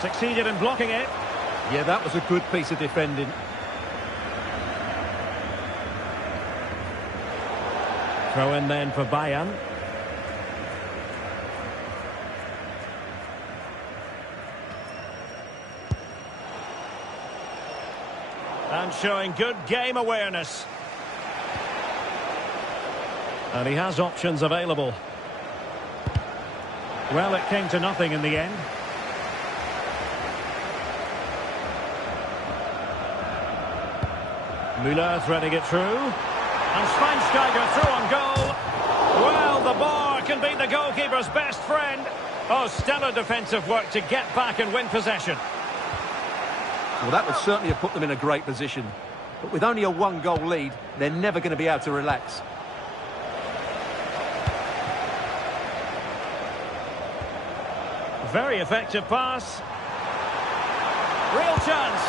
Succeeded in blocking it. Yeah, that was a good piece of defending. Throw in then for Bayern. And showing good game awareness. And he has options available. Well, it came to nothing in the end. Müller threading it through. And Schweinsteiger through on goal. Well, the bar can be the goalkeeper's best friend. Oh, stellar defensive work to get back and win possession. Well, that would certainly have put them in a great position. But with only a one-goal lead, they're never going to be able to relax. Very effective pass. Real chance.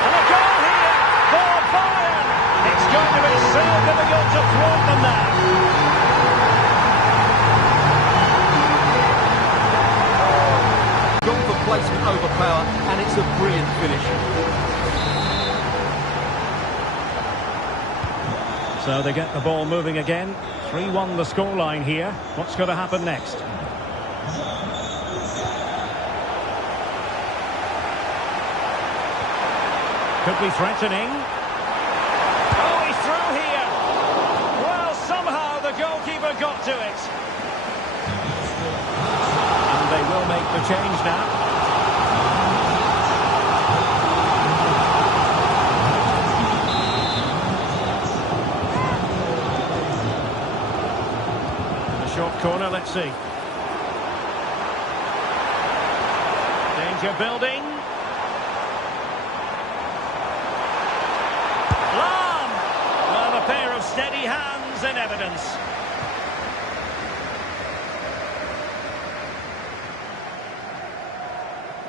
And a goal here for Bayern. It's going to be so difficult to thwart them now. Gone for placement over power, and it's a brilliant finish. So they get the ball moving again. 3-1 the scoreline here. What's going to happen next? Could be threatening. Oh, he's through here. Well, somehow the goalkeeper got to it. And they will make the change now. Short corner, let's see. Danger building. Lam! Well, a pair of steady hands in evidence.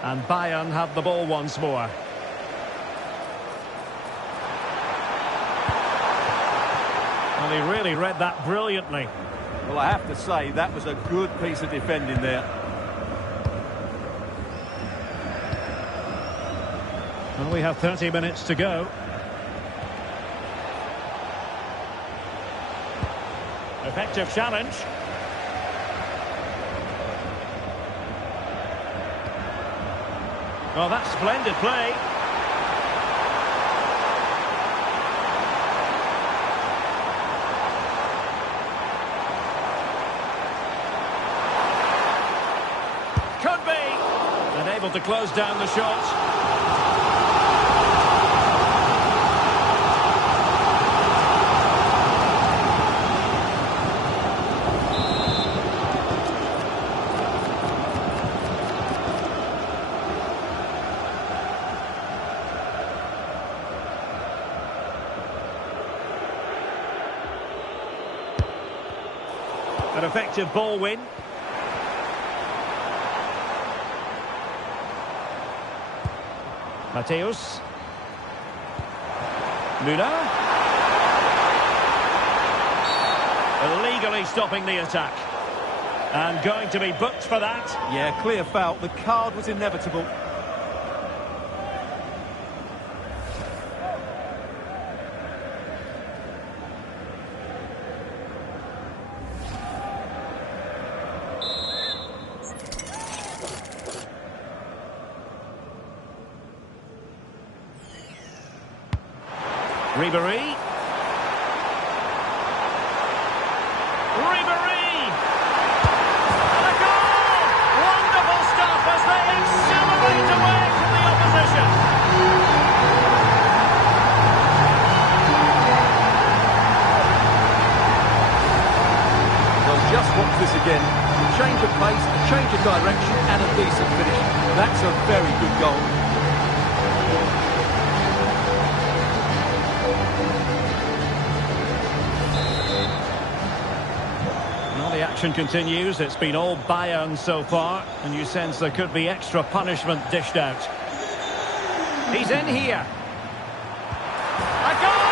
And Bayern have the ball once more. Well, he really read that brilliantly. Well, I have to say, that was a good piece of defending there. Well, we have 30 minutes to go. Effective challenge. Well, that's splendid play. Could be. And able to close down the shot. An effective ball win. Matthäus. Müller. Illegally stopping the attack. And going to be booked for that. Yeah, clear foul. The card was inevitable. Ribéry. Ribéry! And a goal! Wonderful stuff as they accelerate away from the opposition. Well, just watch this again. A change of pace, a change of direction, and a decent finish. That's a very good goal. The action continues. It's been all Bayern so far, and you sense there could be extra punishment dished out. He's in here. A goal!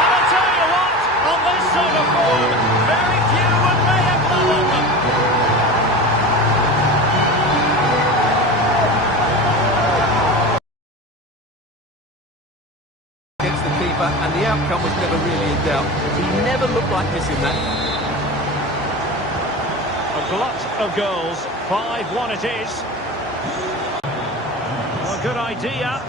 And I tell you what, on this sort of form, very few would lay a glove on them. left out. He never looked like missing that. A glut of goals. 5-1 it is. Well, good idea.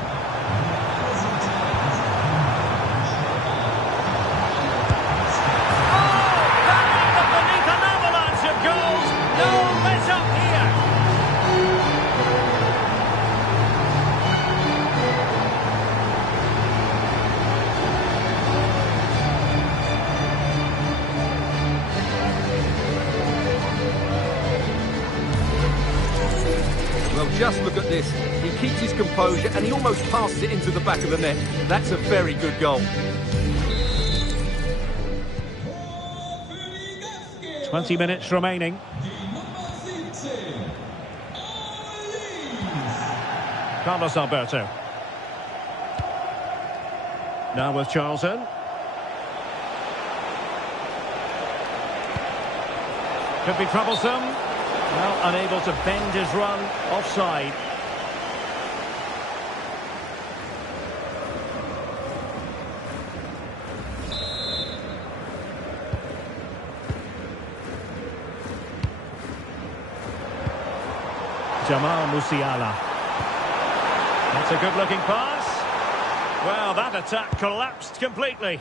Well, just look at this. He keeps his composure and he almost passes it into the back of the net. That's a very good goal. 20 minutes remaining. Carlos Alberto. Now with Charlton. Could be troublesome. Well, unable to bend his run, offside. Jamal Musiala. That's a good-looking pass. Well, that attack collapsed completely.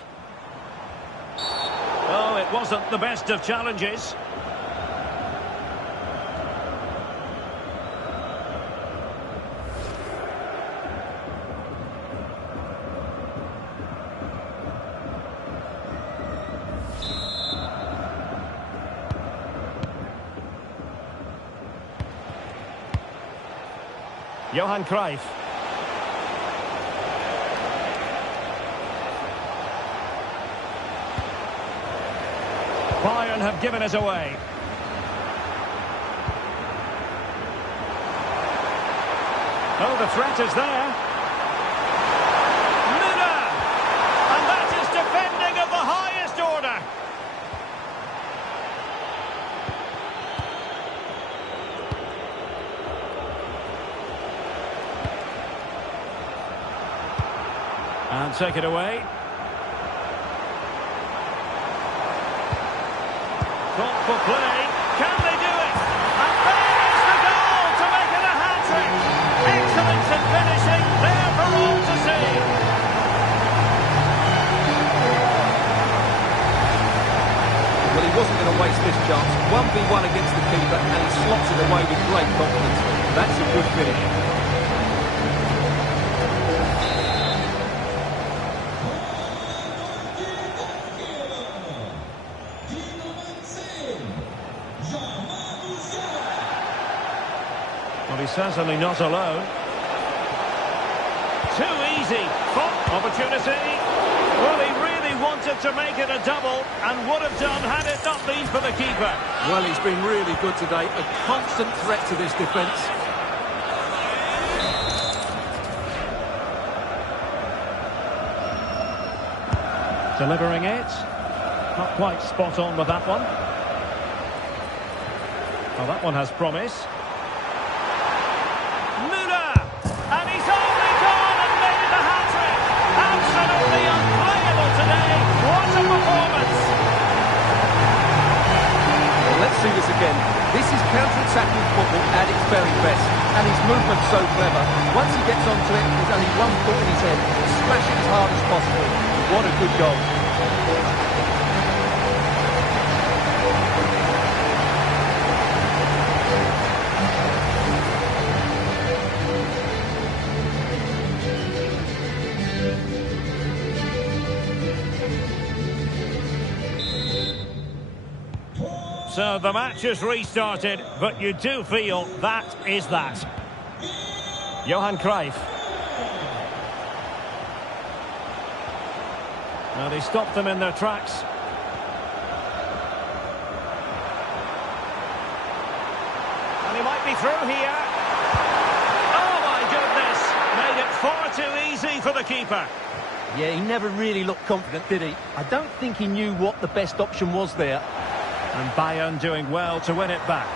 Oh, it wasn't the best of challenges. Johan Cruyff. Bayern have given it away. Oh, the threat is there. Müller! And that is defending of the highest order. And take it away. Thoughtful play. Can they do it? And there is the goal to make it a hat-trick. Excellence in finishing. There for all to see. Well, he wasn't going to waste this chance. 1v1 against the keeper and he slots it away with great confidence. That's a good finish. Well, he's certainly not alone. Too easy. Opportunity. Well, he really wanted to make it a double and would have done had it not been for the keeper. Well, he's been really good today. A constant threat to this defence. Delivering it. Not quite spot on with that one. Well, that one has promise. Müller! And he's only gone and made it a hat-trick! Absolutely unplayable today! What a performance! Well, let's see this again. This is counter-attacking football at its very best. And his movement's so clever. Once he gets onto it, there's only one thought in his head. Smash it as hard as possible. What a good goal. So the match has restarted, but you do feel that is that. Johan Cruyff. Well, they stopped them in their tracks. And he might be through here. Oh my goodness! Made it far too easy for the keeper. Yeah, he never really looked confident, did he? I don't think he knew what the best option was there. And Bayern doing well to win it back.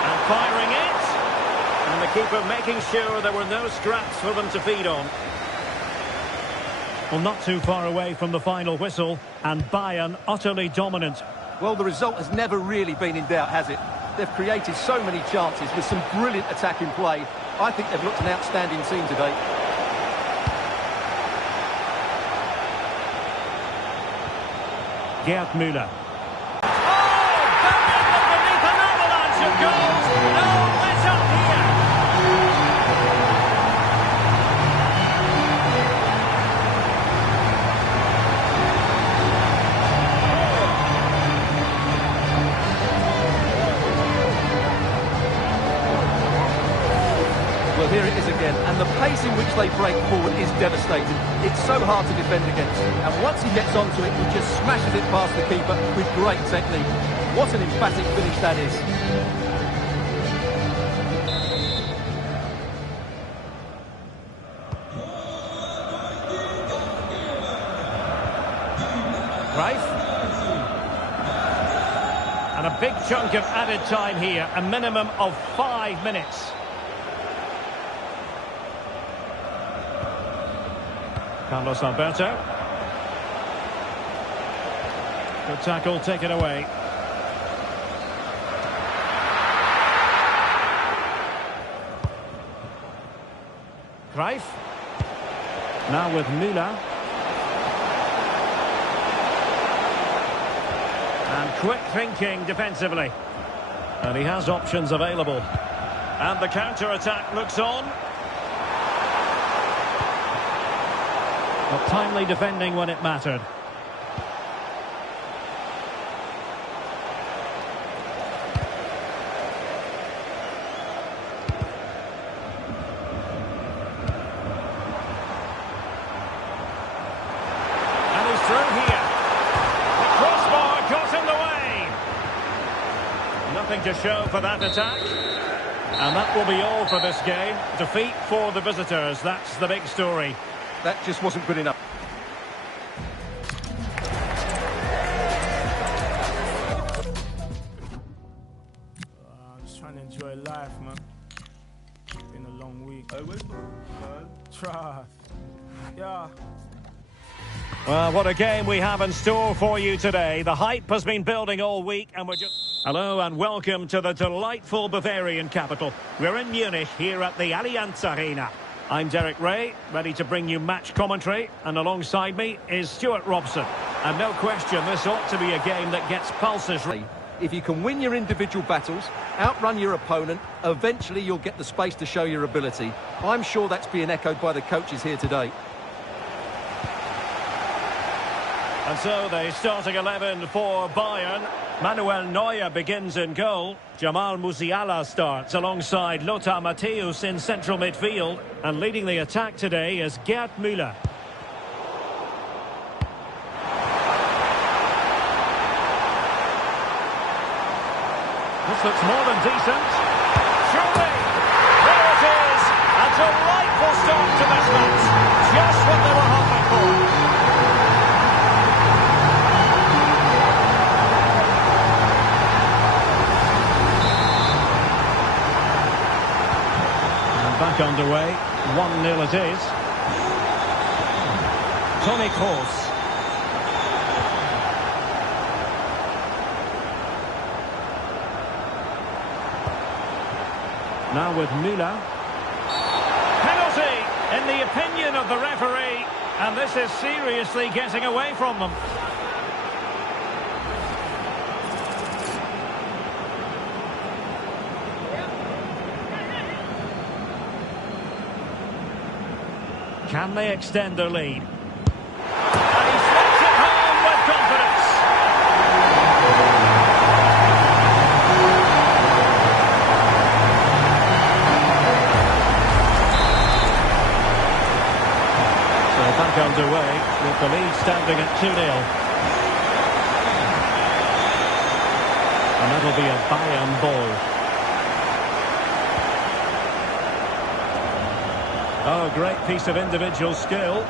And firing it. goalkeeper making sure there were no scraps for them to feed on. Well, not too far away from the final whistle, and Bayern utterly dominant. Well, the result has never really been in doubt, has it? They've created so many chances with some brilliant attacking play. I think they've looked an outstanding team today. Gerd Müller. Oh, buried beneath an avalanche of goals. No let up here. Well, here it is again, and the pace in which they break forward is devastating. It's so hard to defend against, and once he gets onto it, he just smashes it past the keeper with great technique. What an emphatic finish that is. Right. And a big chunk of added time here, a minimum of 5 minutes. Carlos Alberto. Good tackle, taken away. Greif. Now with Müller. And quick thinking defensively. And he has options available. And the counter-attack looks on. But timely defending when it mattered. And he's through here. The crossbar got in the way. Nothing to show for that attack. And that will be all for this game. Defeat for the visitors. That's the big story. That just wasn't good enough. I'm just trying to enjoy life, man. Been a long week. Try. Yeah. Well, what a game we have in store for you today. The hype has been building all week, and we're just... Hello and welcome to the delightful Bavarian capital. We're in Munich here at the Allianz Arena. I'm Derek Ray, ready to bring you match commentary, and alongside me is Stuart Robson. And no question, this ought to be a game that gets pulses. If you can win your individual battles, outrun your opponent, eventually you'll get the space to show your ability. I'm sure that's being echoed by the coaches here today. And so the starting 11 for Bayern. Manuel Neuer begins in goal. Jamal Musiala starts alongside Lothar Matthäus in central midfield. And leading the attack today is Gerd Müller. This looks more than decent. Surely! There it is! A delightful start to this match. Just what they were hoping for. Back underway, 1-0 it is. Toni Kroos. Now with Müller. Penalty, in the opinion of the referee, and this is seriously getting away from them. Can they extend their lead? And he slots it home with confidence. So back underway with the lead standing at 2-0. And that'll be a Bayern ball. Oh, great piece of individual skill.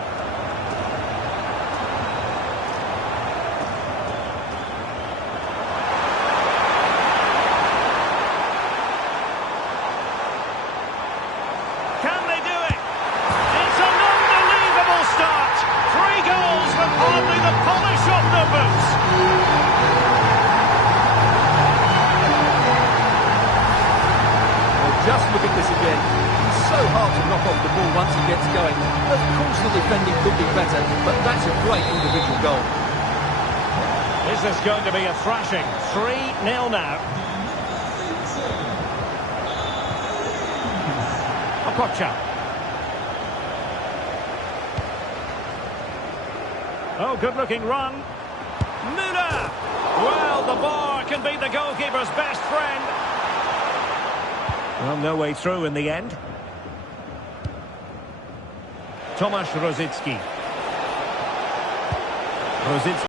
to knock off the ball once he gets going. Of course the defending could be better, but that's a great individual goal. This is going to be a thrashing. 3-0 now. Okocha. Oh, good-looking run. Müller! Well, the bar can be the goalkeeper's best friend. Well, no way through in the end. Tomasz Rosicki.